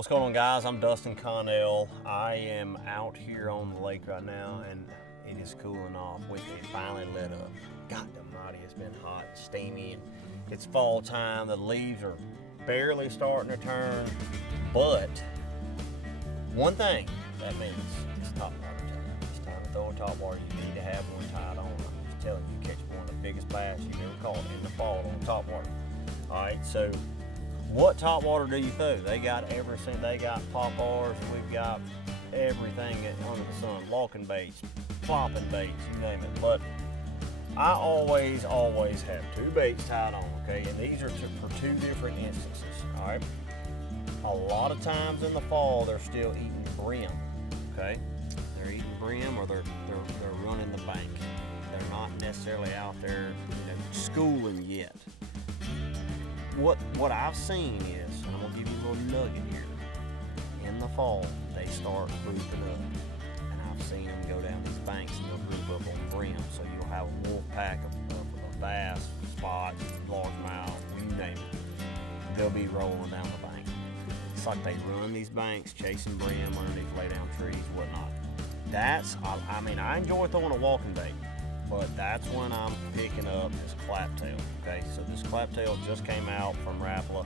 What's going on, guys? I'm Dustin Connell. I am out here on the lake right now and it is cooling off. It finally lit up. God almighty, it's been hot and steamy and it's fall time. The leaves are barely starting to turn, but one thing that means it's top water time. It's time to throw a top water. You need to have one tied on. I'm just telling you, catch one of the biggest bass you've ever caught in the fall on top water. All right, so what top water do you throw? They got everything. They got poppers. We've got everything under the sun. Locking baits, plopping baits, you name it. But I always have two baits tied on, okay? And these are for two different instances, all right? A lot of times in the fall, they're still eating brim, okay? They're eating brim or they're running the bank. They're not necessarily out there, schooling yet. What I've seen is, and I'm gonna give you a little nugget here, in the fall, they start grouping up. And I've seen them go down these banks and they'll group up on brim. So you'll have a wolf pack of bass, spot, largemouth, you name it. They'll be rolling down the bank. It's like they run these banks, chasing brim underneath laydown trees, whatnot. I enjoy throwing a walking bait, but that's when I'm picking up this claptail, okay? So this claptail just came out from Rapala,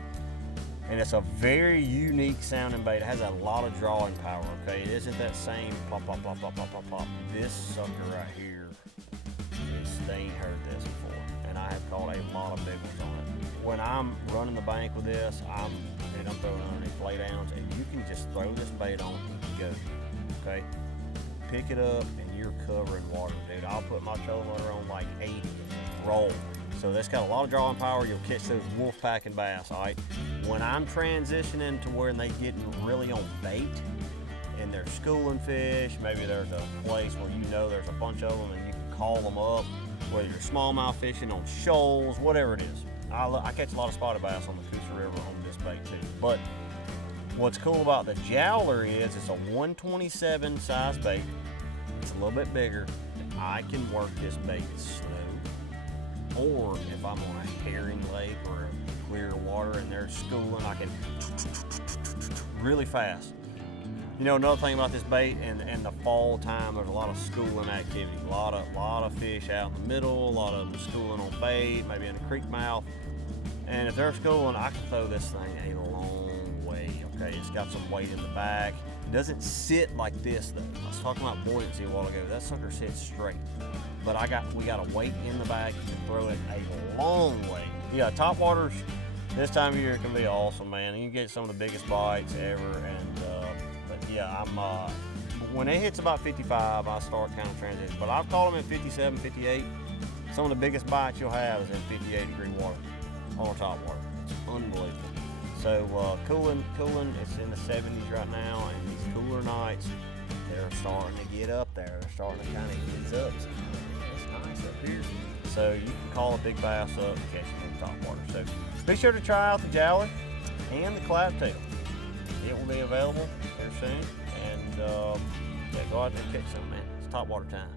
and it's a very unique sounding bait. It has a lot of drawing power, okay? It isn't that same pop, pop, pop, pop, pop, pop, pop. This sucker right here, they ain't heard this before, and I have caught a lot of big ones on it. When I'm running the bank with this, I'm throwing underneath laydowns, and you can just throw this bait on and go, okay? Pick it up and you're covering water, dude. I'll put my trolling motor on like 80 and roll. So that's got a lot of drawing power. You'll catch those wolf packing bass, all right? When I'm transitioning to where they getting really on bait and they're schooling fish, maybe there's a place where there's a bunch of them and you can call them up, whether you're smallmouth fishing on shoals, whatever it is. I catch a lot of spotted bass on the Coosa River on this bait too. But what's cool about the Jowler is it's a 127 size bait. It's a little bit bigger. I can work this bait slow, or if I'm on a herring lake or a clear water and they're schooling, I can really fast. Another thing about this bait in the fall time, there's a lot of schooling activity. A lot of fish out in the middle, a lot of them schooling on bait, maybe in a creek mouth. And if they're schooling, I can throw this thing a long way, okay? It's got some weight in the back. It doesn't sit like this though. I was talking about buoyancy a while ago. That sucker sits straight. But we got a weight in the back. You can throw it a long way. Yeah, top waters this time of year can be awesome, man. And you get some of the biggest bites ever. And but yeah, when it hits about 55, I start kind of transitioning. But I've caught them at 57, 58. Some of the biggest bites you'll have is in 58-degree water on top water. It's unbelievable. So cooling, it's in the 70s right now, and these cooler nights, they're starting to get up there. They're starting to kind of ease up. So, it's nice up here. So you can call a big bass up and catch them in top water. So be sure to try out the Jowler and the claptail. It will be available here soon, and yeah, go out and catch some, man. It's top water time.